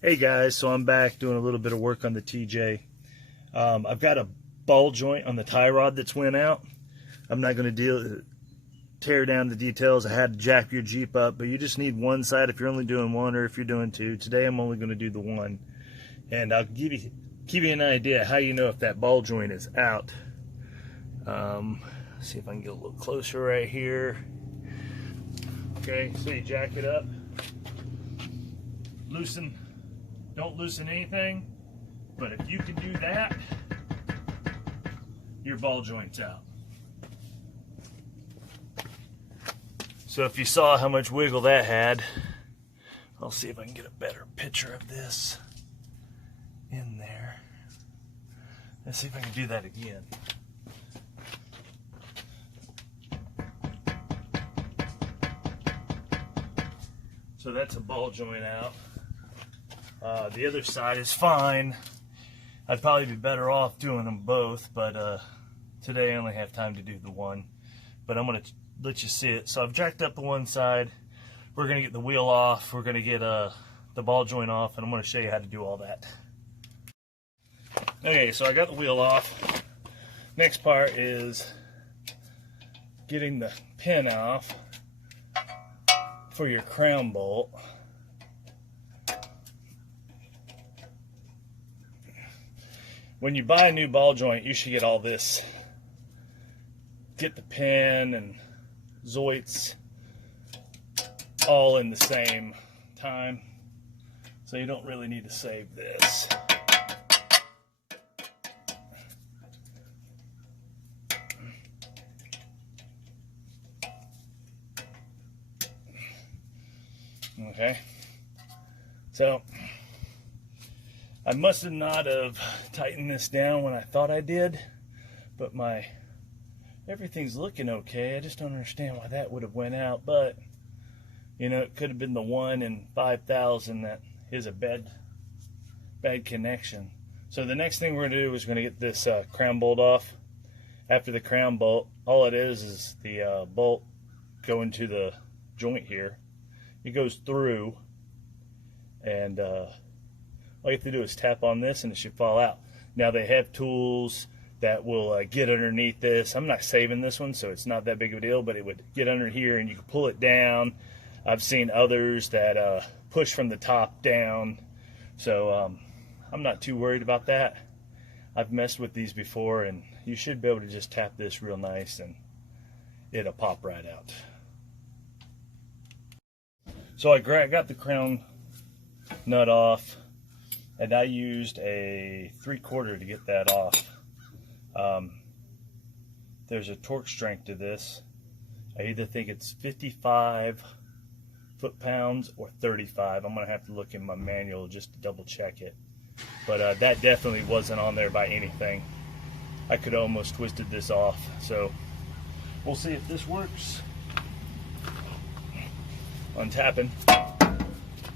Hey guys, so I'm back doing a little bit of work on the TJ. I've got a ball joint on the tie rod that's went out. I'm not going to tear down the details. I had to jack your Jeep up, but you just need one side if you're only doing one or if you're doing two. Today I'm only going to do the one. And I'll give you an idea how you know if that ball joint is out. See if I can get a little closer right here. Okay, so you jack it up. Don't loosen anything, but if you can do that, your ball joint's out. So if you saw how much wiggle that had, I'll see if I can get a better picture of this in there. Let's see if I can do that again. So that's a ball joint out. The other side is fine. I'd probably be better off doing them both, but today I only have time to do the one. But I'm going to let you see it. So I've jacked up the one side. We're going to get the wheel off. We're going to get the ball joint off, and I'm going to show you how to do all that. Okay, so I got the wheel off. Next part is getting the pin off for your crown bolt. When you buy a new ball joint, you should get all this. Get the pin and zoits all in the same time. So you don't really need to save this. Okay. So I must have not have tightened this down when I thought I did, but everything's looking okay. I just don't understand why that would have went out, but you know, it could have been the 1 in 5,000 that is a bad connection. So the next thing we're going to do is we're going to get this crown bolt off. After the crown bolt, all it is the bolt going to the joint here. It goes through, and all you have to do is tap on this and it should fall out. Now they have tools that will get underneath this. I'm not saving this one, so it's not that big of a deal, but it would get under here and you can pull it down. I've seen others that push from the top down, so I'm not too worried about that. I've messed with these before, and you should be able to just tap this real nice and it'll pop right out. So I got the crown nut off, and I used a 3/4 to get that off. There's a torque strength to this. I either think it's 55 foot-pounds or 35. I'm going to have to look in my manual just to double check it. But that definitely wasn't on there by anything. I could almost twisted this off. So we'll see if this works. Untapping.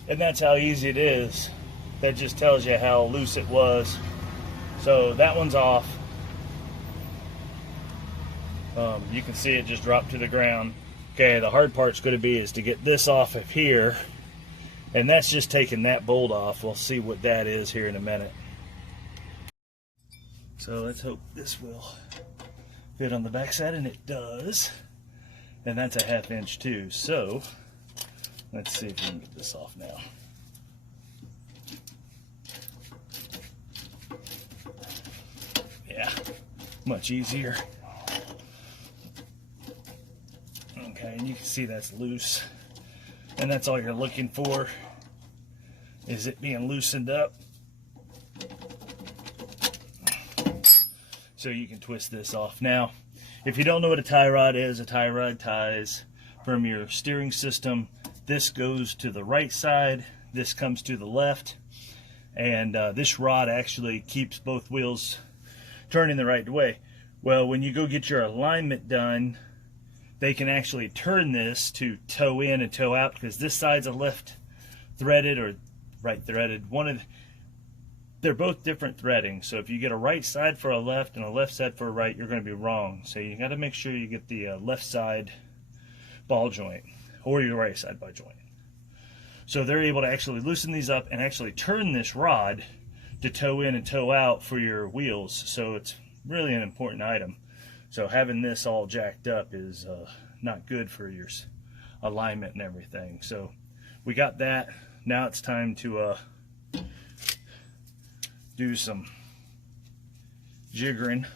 And that's how easy it is. That just tells you how loose it was. So that one's off. You can see it just dropped to the ground. Okay, the hard part's going to be is to get this off of here, and that's just taking that bolt off. We'll see what that is here in a minute. So let's hope this will fit on the backside, and it does. And that's a 1/2 inch too. So let's see if we can get this off now. Yeah, much easier. Okay, and you can see that's loose. And that's all you're looking for, is it being loosened up. So you can twist this off. Now, if you don't know what a tie rod is, a tie rod ties from your steering system. This goes to the right side, this comes to the left, and this rod actually keeps both wheels turning the right way. Well, when you go get your alignment done, they can actually turn this to toe in and toe out, because this side's a left threaded or right threaded. They're both different threading. So if you get a right side for a left and a left side for a right, you're going to be wrong. So you got to make sure you get the left side ball joint or your right side ball joint. So they're able to actually loosen these up and actually turn this rod to tow in and tow out for your wheels. So it's really an important item. So having this all jacked up is not good for your alignment and everything. So we got that. Now it's time to do some jiggering.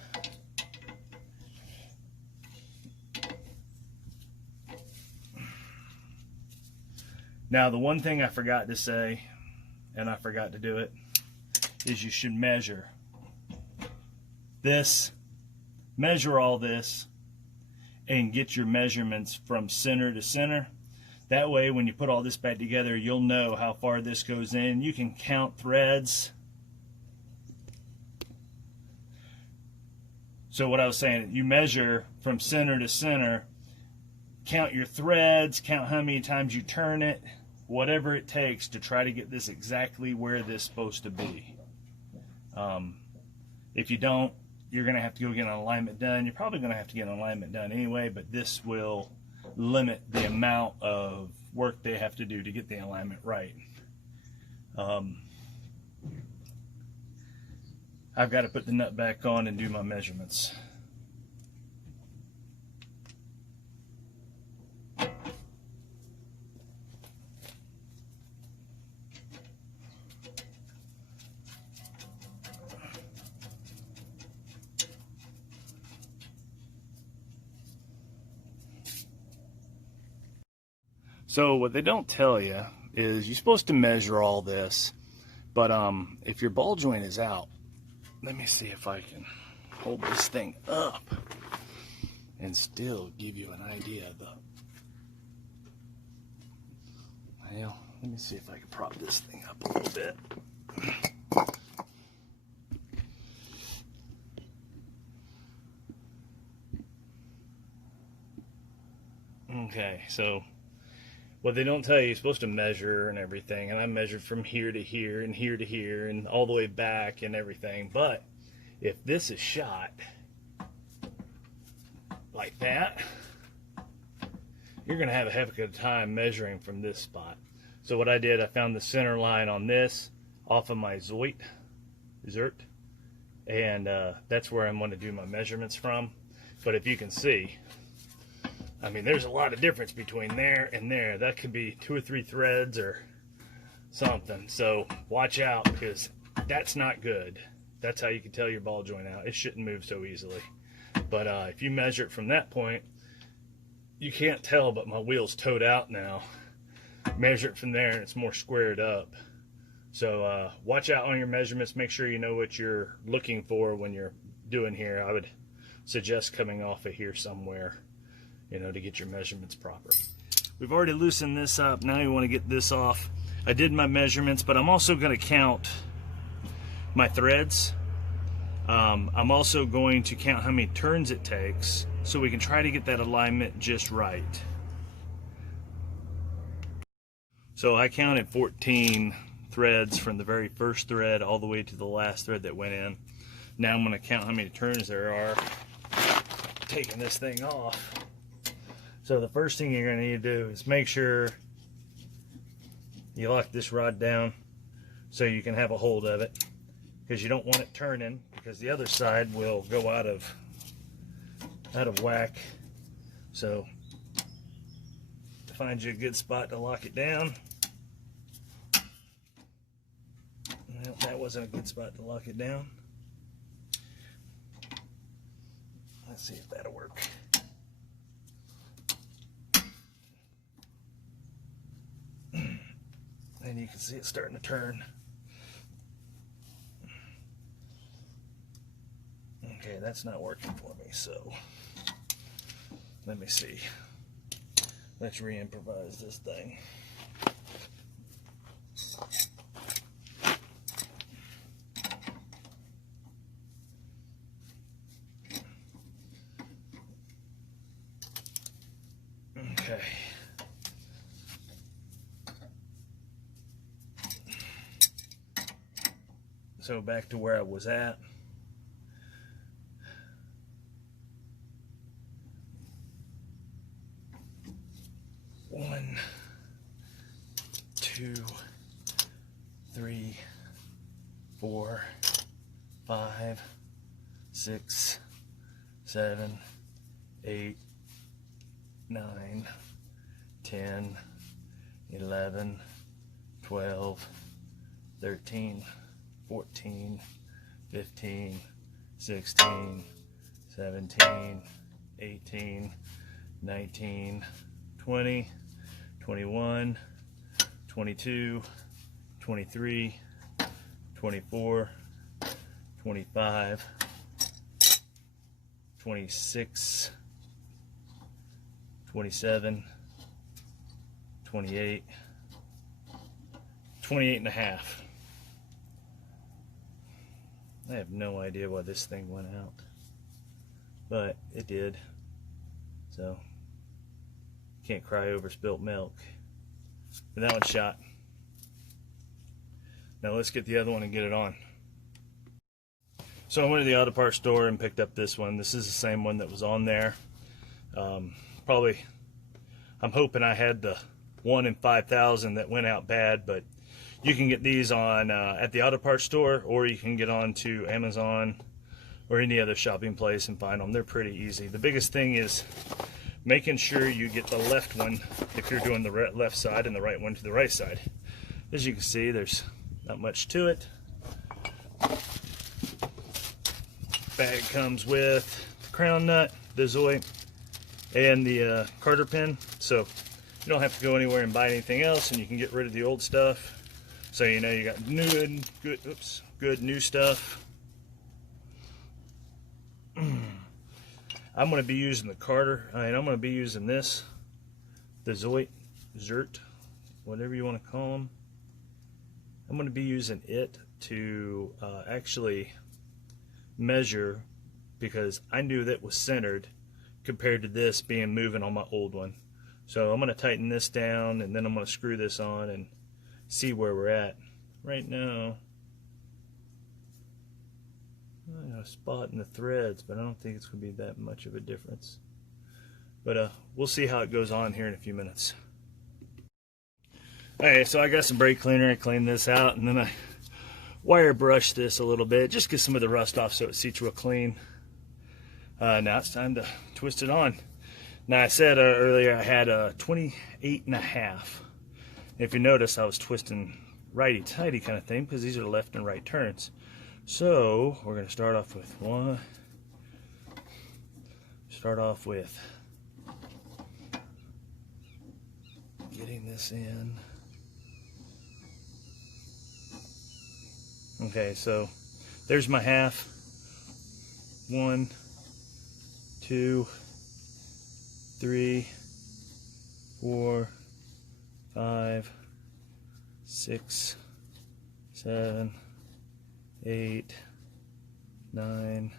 Now the one thing I forgot to say, and I forgot to do it, is you should measure this, measure all this, and get your measurements from center to center. That way when you put all this back together, you'll know how far this goes in. You can count threads. So what I was saying, you measure from center to center, count your threads, count how many times you turn it, whatever it takes to try to get this exactly where this is supposed to be. If you don't, you're going to have to go get an alignment done. You're probably going to have to get an alignment done anyway, but this will limit the amount of work they have to do to get the alignment right. I've got to put the nut back on and do my measurements. So what they don't tell you is you're supposed to measure all this, but if your ball joint is out, let me see if I can hold this thing up and still give you an idea of the, well, let me see if I can prop this thing up a little bit. Okay, so what they don't tell you, you're supposed to measure and everything, and I measured from here to here and here to here and all the way back and everything. But if this is shot like that, you're going to have a heck of a time measuring from this spot. So what I did, I found the center line on this off of my Zert, and that's where I'm going to do my measurements from. But if you can see, I mean, there's a lot of difference between there and there. That could be 2 or 3 threads or something. So watch out, because that's not good. That's how you can tell your ball joint out. It shouldn't move so easily. But if you measure it from that point, you can't tell, but my wheel's towed out now. Measure it from there and it's more squared up. So watch out on your measurements. Make sure you know what you're looking for when you're doing here. I would suggest coming off of here somewhere, you know, to get your measurements proper. We've already loosened this up. Now you want to get this off. I did my measurements, but I'm also going to count my threads. I'm also going to count how many turns it takes so we can try to get that alignment just right. So I counted 14 threads from the very first thread all the way to the last thread that went in. Now I'm going to count how many turns there are taking this thing off. So the first thing you're going to need to do is make sure you lock this rod down so you can have a hold of it, because you don't want it turning, because the other side will go out of whack. So find you a good spot to lock it down. Well, that wasn't a good spot to lock it down. Let's see if that'll work. And you can see it starting to turn. Okay, that's not working for me, so let me see. Let's re-improvise this thing. Okay. So back to where I was at. One, two, 3, 4, 5, 6, 7, 8, 9, 10, 11, 12, 13, 14, 15, 16, 17, 18, 19, 20, 21, 22, 23, 24, 25, 26, 27, 28, 28 and a half. I have no idea why this thing went out, but it did. So, can't cry over spilt milk. But that one's shot. Now let's get the other one and get it on. So I went to the auto parts store and picked up this one. This is the same one that was on there. Probably, I'm hoping I had the 1 in 5,000 that went out bad, but you can get these on at the auto parts store, or you can get on to Amazon or any other shopping place and find them. They're pretty easy. The biggest thing is making sure you get the left one if you're doing the left side and the right one to the right side. As you can see, there's not much to it. Bag comes with the crown nut, the zoy, and the carter pin, so you don't have to go anywhere and buy anything else, and you can get rid of the old stuff. So you know you got good new stuff. I'm going to be using the carter, and I'm going to be using this, the Zert, whatever you want to call them. I'm going to be using it to actually measure, because I knew that was centered compared to this being moving on my old one. So I'm going to tighten this down, and then I'm going to screw this on and see where we're at. Right now, I got a spot in the threads, but I don't think it's going to be that much of a difference. But we'll see how it goes on here in a few minutes. Okay, so I got some brake cleaner. I cleaned this out, and then I wire brushed this a little bit, just get some of the rust off so it seats real clean. Now it's time to twist it on. Now I said earlier I had a 28 and a half. If you notice, I was twisting righty-tighty kind of thing, because these are the left and right turns. So we're going to start off with one. Start off with getting this in. Okay, so there's my half. 1, 2, 3, 4, 5, 6, 7, 8, 9,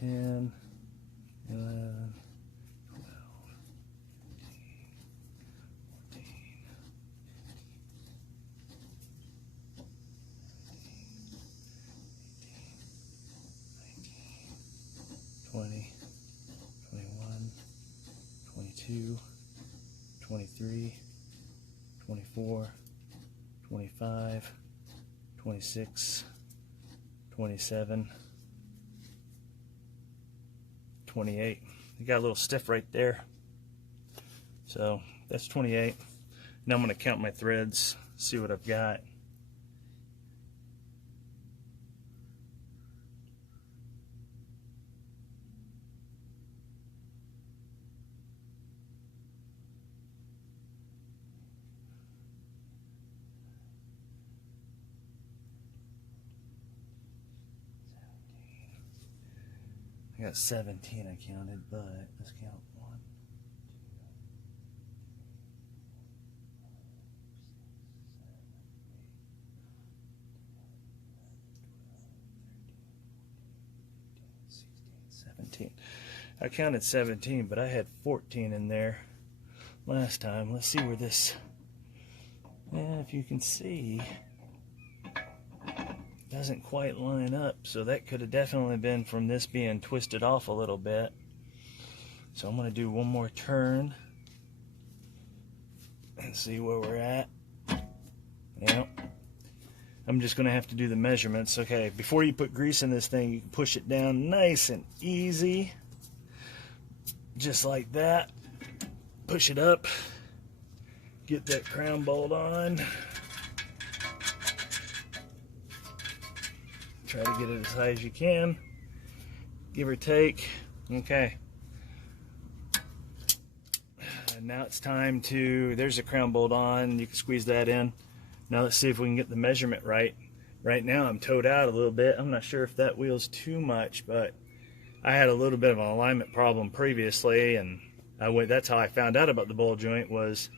10, 11, 12, 13, 14, 15, 20, 21, 22, 23, 24, 25, 26, 27, 28. You got a little stiff right there. So that's 28. Now I'm going to count my threads, see what I've got. I got 17 I counted, but let's count 1, 17. I counted 17, but I had 14 in there last time. Let's see where this, if you can see, doesn't quite line up, so that could have definitely been from this being twisted off a little bit. So I'm going to do one more turn and see where we're at. Yep, I'm just going to have to do the measurements. Okay, before you put grease in this thing, you can push it down nice and easy. Just like that. Push it up. Get that crown bolt on. Try to get it as high as you can, give or take. Okay. And now it's time to, there's a crown bolt on. You can squeeze that in. Now let's see if we can get the measurement right. Right now I'm towed out a little bit. I'm not sure if that wheel's too much, but I had a little bit of an alignment problem previously, and that's how I found out about the ball joint, was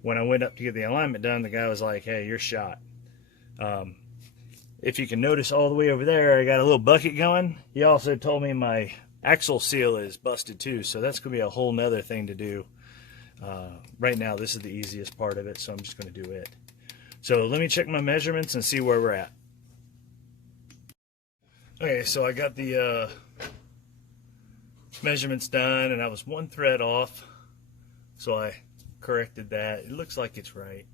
when I went up to get the alignment done, the guy was like, hey, you're shot. If you can notice all the way over there, I got a little bucket going. He also told me my axle seal is busted too, so that's going to be a whole nother thing to do. Right now, this is the easiest part of it, so I'm just going to do it. So let me check my measurements and see where we're at. Okay, so I got the measurements done, and I was one thread off, so I corrected that. It looks like it's right,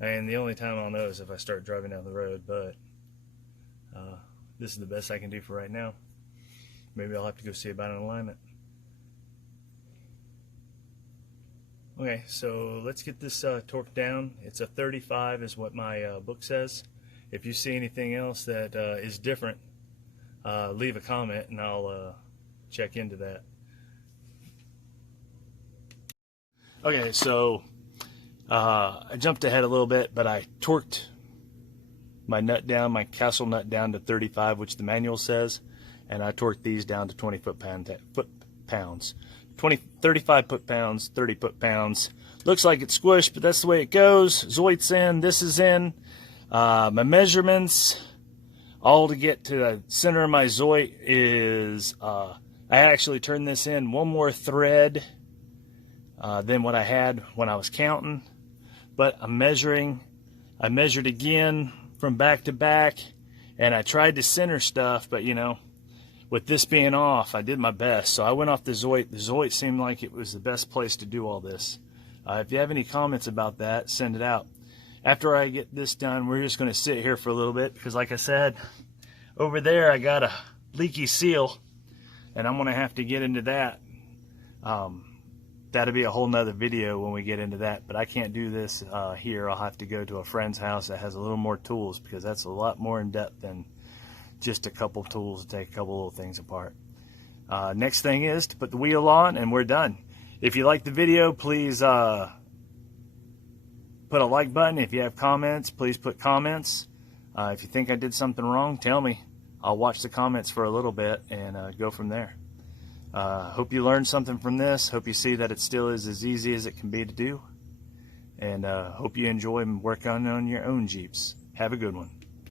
and the only time I'll know is if I start driving down the road, but this is the best I can do for right now. Maybe I'll have to go see about an alignment. Okay, so let's get this torque down. It's a 35 is what my book says. If you see anything else that is different, leave a comment and I'll check into that. Okay, so I jumped ahead a little bit, but I torqued my nut down, my castle nut down to 35, which the manual says, and I torqued these down to 20 foot-pounds. 35 foot-pounds, 30 foot-pounds. Looks like it's squished, but that's the way it goes. Zoid's in, this is in. My measurements, all to get to the center of my Zoid is, I actually turned this in one more thread than what I had when I was counting, but I measured again from back to back, and I tried to center stuff, but you know, with this being off, I did my best. So I went off the Zoid. The Zoid seemed like it was the best place to do all this. If you have any comments about that, send it out. After I get this done, we're just going to sit here for a little bit, because like I said, over there I got a leaky seal, and I'm going to have to get into that. That'll be a whole nother video when we get into that, but I can't do this here. I'll have to go to a friend's house that has a little more tools, because that's a lot more in depth than just a couple tools to take a couple little things apart. Next thing is to put the wheel on, and we're done. If you like the video, please put a like button. If you have comments, please put comments. If you think I did something wrong, tell me. I'll watch the comments for a little bit and go from there. Hope you learned something from this. Hope you see that it still is as easy as it can be to do. And hope you enjoy working on your own Jeeps. Have a good one.